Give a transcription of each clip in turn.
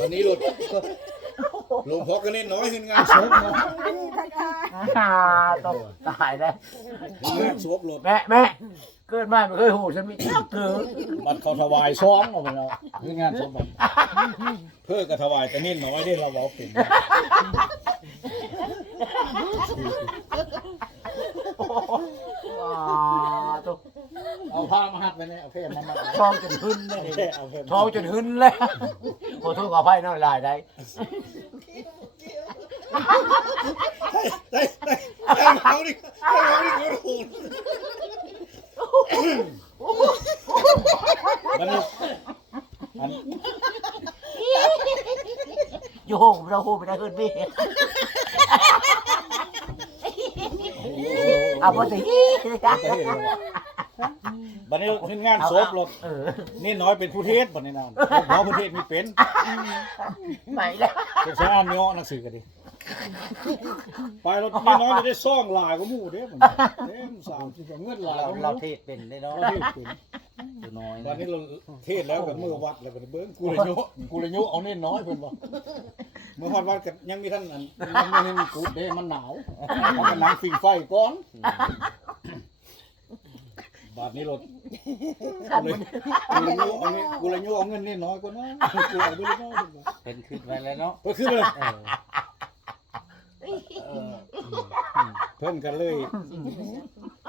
วันนี้หลุดหลวงพ่อก็เล่นน้อยขึ้นงานศพเนาะอ่าต้องตายแล้ว งานศพหลุดแม่แม่เกิดมาไม่เคยหูฉันมีจักเกิดบัดเขาถวายซ้อมออกมาแล้วคืองานศพบัดเพื่อก็ถวายแต่นี่น้อยได้เราเว้าเป็นอ่าต้อง เอาผ้ามาหัดไปเนี่ยเอาเพศมันมาท้องจนหึนเลยเอาเพศท้องจนหึนเลยขอโทษขออภัยน้อยลายได้ได้ได้ได้เขาดิได้เขาดิเขาถูกมันนี่อันโยงเราโหไปได้ขึ้นพี่เอาพอสิ บัดนี้ขึ้นงานศพหลดเออนี่น้อยเป็นผู้เทศบัดนี้นะหมอผู้เทศมีเป็นไหนแล้วเป็นสอ่านย่อหนังสือกันดิไปรถนี่น้อยจะได้ซ่องหลายก็มู่เด้ผมเด้สามสิบเงินหลายเราก็เรามู่เทศเป็นได้เนาะเราเทศเป็นตัวน้อยตอนนี้เราเทศแล้วกับมือวัดแล้วกันเบิ้งกูเลยโยกูเลยโยเอาเน้นน้อยเพิ่นบอกเมื่อวัดวัดกันยังมีท่านอันยังไม่เห็นกูเด้มันหนาวเอากันหนังฟิงไฟก่อน บาทนี้รถกูเลยกูเลยโยเอาเงินกูเลยโยเอาเงินเน้นน้อยกว่านะกูเอาด้วยน้อยเพิ่นบอกเป็นขึ้นไปแล้วเนาะก็คือเลยเออเออเพิ่นกันเลย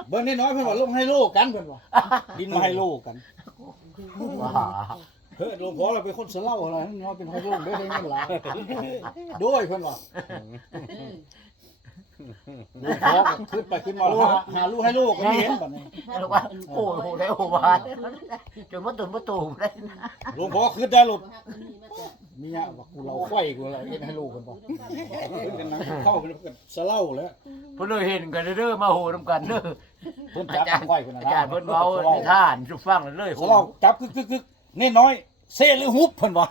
เบิ้งเน้นน้อยเพิ่นว่าลงให้โลกกันเพิ่นว่าดินมาให้โลกกันว้าเฮ้ยหลวงพ่อเราเป็นคนสเล่าอะไรนั่นเนาะเป็นพระรุ่งได้ได้เงินหลายด้วยเพิ่นว่าห ลวงพ่อก็ขึ้นไปขึ้นมาแล้วหาหาลูกให้ลูกก็ไม่เห็นบัดนี้แล้วว่าโอ้โหได้โอ้บานจนว่าตุนประตูได้หลวงพ่อขึ้นได้หลุดมีเนี่ยว่ากูเราไข่กูเราเฮ็ดให้ลูกเพิ่นบอกเพิ่นกันนั่งเข้าเพิ่นก็สเล่าแล้วเพิ่นเลยเห็นกันเด้อมาโหนำกันเด้อเพิ่นจับไข่เพิ่นน่ะอาจารย์เพิ่นเว้าในท่านสุฟังเลยสเล่าจับกึกกึกกึกนี่น้อยเซ่หรือฮุบเพิ่นว่า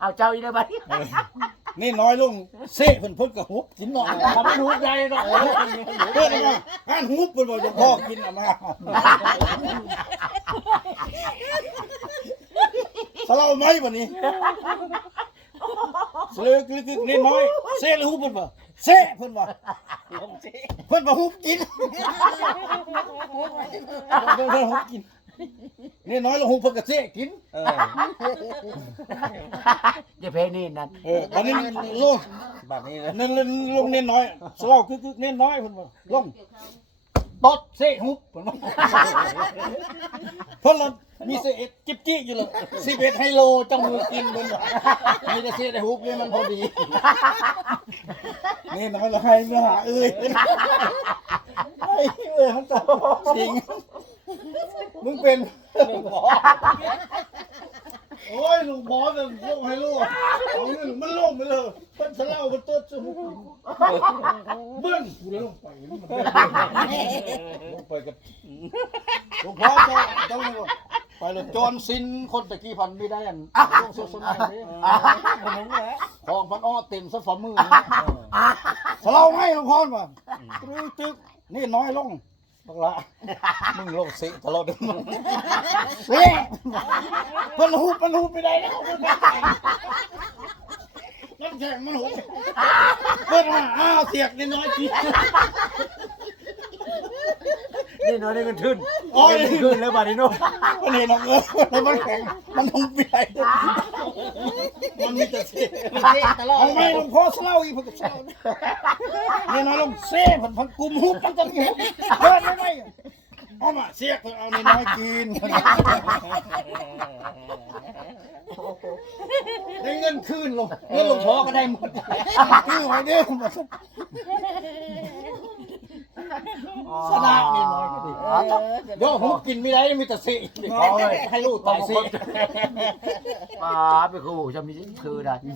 เอาเจ้าอีได้บัด นี่น้อยลงเซ่เพิ่นพิ่นก็ฮุบกินหน่อยทำให้ฮุบได้เนาะเพิ่อนว่าอ่านฮุบเพิ่นบอกหลวงพ่อกินออกมาสลาไหมวันนี้สลือกลึกๆนิดน้อยเซ่หรือฮุบเพิ่นบ่เซ่เพิ่นบ่เพิ่นบ่ฮุบกินเพิ่นเพิ่นฮุบกิน นี่น้อยแล้วฮุบเพิ่นก็เซ่กินเอออย่าเพนี่นั่นเออวันนี้ลงแบบนี้เลยนั่นลงนิดน้อยสลาคึกๆนิดน้อยเพิ่นบ่ลงตดเซ่ฮุบเพิ่นบ่เพิ่นละมีเศษจิ๊บจี้อยู่เลย11ไฮโลจังมือกินเพิ่นบ่มีแต่เศษไอ้ฮุบนี่มันพอดีนี่น้อยละให้มาหาเอ้ยไอ้เอ้ยมันตสิง มึงเป็นลุงหมอโอ้ยลุงหมอเนี่ยลงให้ลูกเอาเงินมันลงไปเลยมันสะเล่ามันต้นจะหุบเบิ้งกูเลยลงไปมันเบิ้งลงไปกับลุงพ่อเจ้าเจ้าเนี่ยไปเลยจอนซินคนตะกี้พันไม่ได้อันลงโซเชียลมีเดียคนนึงแหละของพันอ้อเต็มซะฝ่ามือนี่สะเล่าให้ลุงพ่อมาตรึกตึกนี่น้อยลง บักละมึงลงสิตลอดเดิมเฮ้ยมันหุบมันหุบไม่ได้แล้วมันไม่ได้น้ำแข็งมันหุบเปิดมาอ้าวเสียกนิดน้อยกินนี่น้อยได้เงินทุน โอ้ยเงินขึ้นแล้วบัดนี้เนาะมันเห็นน้องเอ้ยแล้วมันแข็งมันหุบไม่ได้มันมีแต่เสียตลอดเอาไหมหลวงพ่อเล่าอีกเพิ่งเล่าเนี่ยน้อยลงเซ่ผันพันกุมหุบมันจะหุบเดินไม่ได้เอามาเสียกเอาในน้อยกินได้เงินคืนลงเงินหลวงพ่อก็ได้หมดคือไว้เด้อสนานี่น้ อยก็ดีโยหุบกินไม่ได้มีแต่เซ่ให้ลูกตายเซ่ป้าไปคู่จะมีคือได้